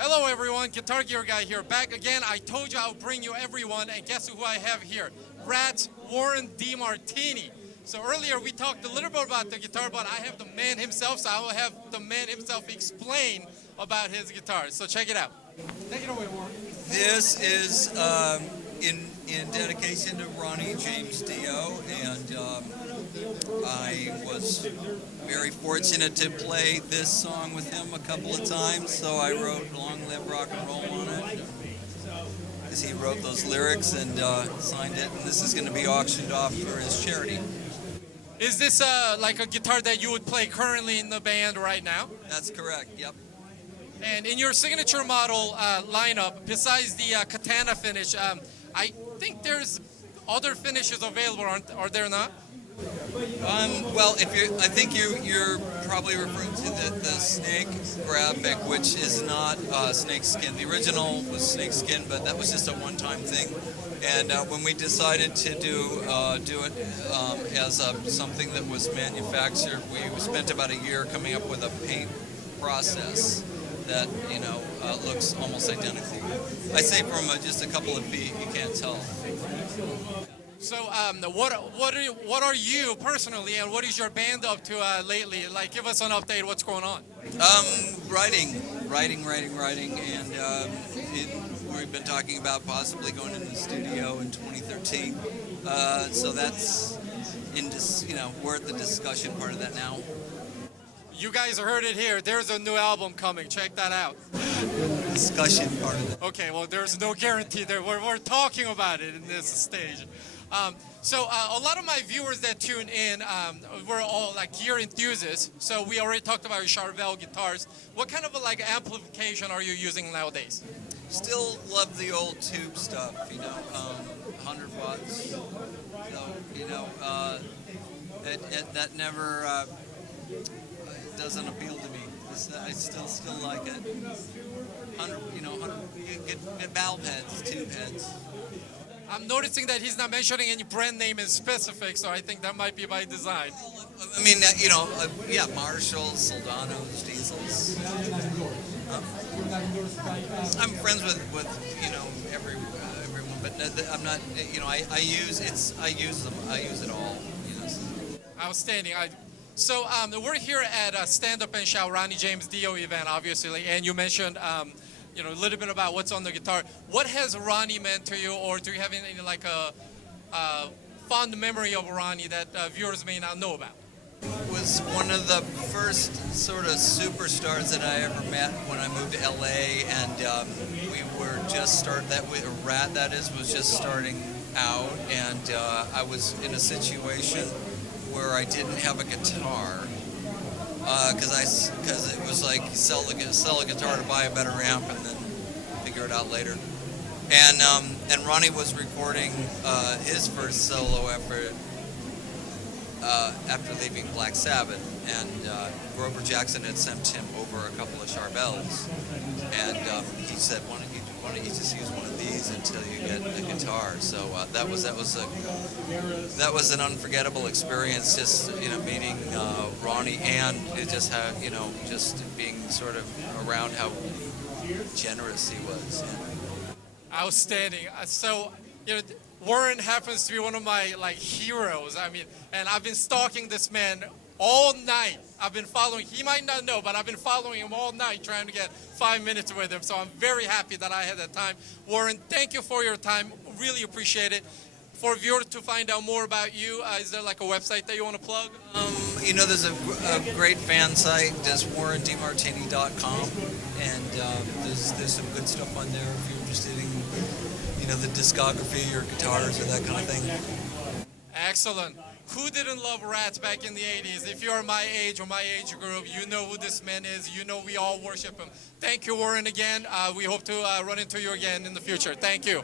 Hello everyone, Guitar Gear Guy here, back again. I told you I'll bring you everyone, and guess who I have here? RATT's Warren DeMartini. So earlier we talked a little bit about the guitar, but I have the man himself, so I will have the man himself explain about his guitar. So check it out. Take it away, Warren. This is in dedication to Ronnie James Dio, and I was very fortunate to play this song with him a couple of times. So I wrote "Long Live Rock and Roll" on it, because he wrote those lyrics and signed it. And this is going to be auctioned off for his charity. Is this like a guitar that you would play currently in the band right now? That's correct. Yep. And in your signature model lineup, besides the katana finish, I think there's other finishes available, are there not? Well, I think you're probably referring to the snake graphic, which is not snake skin. The original was snake skin, but that was just a one-time thing. And when we decided to do it as something that was manufactured, we spent about a year coming up with a paint process that looks almost identical. I say from just a couple of feet, you can't tell. So, what are you personally, and what is your band up to lately? Like, give us an update. What's going on? Writing, and we've been talking about possibly going into the studio in 2013. So that's we're at the discussion part of that now. You guys heard it here. There's a new album coming. Check that out. Discussion part of it. Okay, well, there's no guarantee there. We're talking about it in this stage. So a lot of my viewers that tune in, we're all like gear enthusiasts. So we already talked about your Charvel guitars. What kind of amplification are you using nowadays? Still love the old tube stuff, 100 watts. So, that never doesn't appeal to me. I still like it. 100, get valve heads, tube heads. I'm noticing that he's not mentioning any brand name in specific, so I think that might be by design. I mean, Marshalls, Soldanos, Diesels. I'm friends with everyone, but I'm not. I use them. I use it all. Outstanding. So we're here at Stand Up and Shout Ronnie James Dio event, obviously, and you mentioned a little bit about what's on the guitar. What has Ronnie meant to you, or do you have any a fond memory of Ronnie that viewers may not know about? Was one of the first sort of superstars that I ever met when I moved to LA, and we were just RATT, that is, was just starting out, and I was in a situation where I didn't have a guitar, because it was like sell a guitar to buy a better amp and then figure it out later. And Ronnie was recording his first solo effort after leaving Black Sabbath, and Grover Jackson had sent him over a couple of Charvels, and he said, why don't you just use one of these until you get a guitar? So that was an unforgettable experience, just meeting Ronnie, and it just just being sort of around how generous he was. Yeah. Outstanding. So Warren happens to be one of my heroes. I mean, and I've been stalking this man all night. I've been following, he might not know, but I've been following him all night trying to get 5 minutes with him. So I'm very happy that I had that time. Warren, thank you for your time. Really appreciate it. For viewers to find out more about you, is there a website that you want to plug? There's a great fan site, just warrendemartini.com, and there's some good stuff on there if you're interested in the discography or guitars or that kind of thing. Excellent. Who didn't love RATT back in the 80s? If you're my age or my age group, you know who this man is. You know we all worship him. Thank you, Warren, again. We hope to run into you again in the future. Thank you.